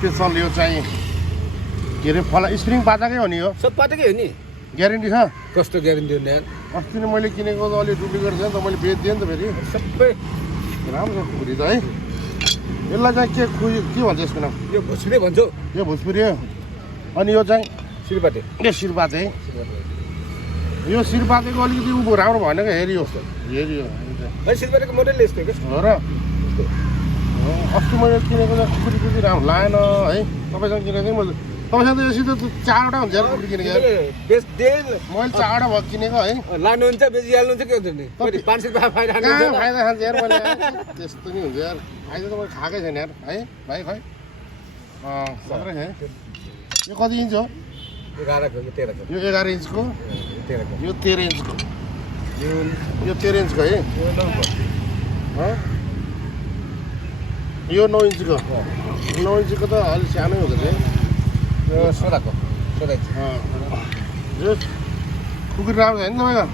special यो चाहिँ के अरे फला स्प्रिङ बाजाकै हो नि यो सब पाटेकै हो नि ग्यारेन्टी छ कस्तो ग्यारेन्टी हो यार अस्ति नै मैले किनेको त अलि डुप्लिकेट छ नि त मैले बेचिदिएँ नि त फेरि सबै राम्रो छ खुरी त है यसलाई चाहिँ के भन्छ यसको नाम यो भुस्रे भन्छौ यो भोजपुरी हो अनि यो चाहिँ सिरपाटे यो सिरपाते यो सिरपातेको अलिकति उ राम्रो भएन क्या हेरियो हेरियो है सिरपाटेको मोडल यस्तो के हो र अस्ति मैले किनेको त खुकुरी त्यति राम्रो लागेन है तपाईँसँग किनेको थिएँ मैले तपाईँसँग त योसित 4वटा हुन्छ यार खुकुरी किनेको यार मैले 4वटा भयो किनेको है लानुहुन्छ बेचिहाल्नुहुन्छ के हुन्छ नि 500 रुपियाँ फाइदा कहाँ फाइदा खान्छ यार मैले त्यस्तो नि हुन्छ यार फाइदा त मैले खाएकै छैन यार है भाइ खै खत्रै है यो कति इन्च हो 11 को 13 को यो 11 इन्चको 13 को यो 13 इन्चको यो 13 इन्चको है यो 9 इन्चको 9 इन्चको त अलिक सानै हुँदो रहेछ यो 16 को 16 यो खुकुरी राम्रो छ नि तपाईँको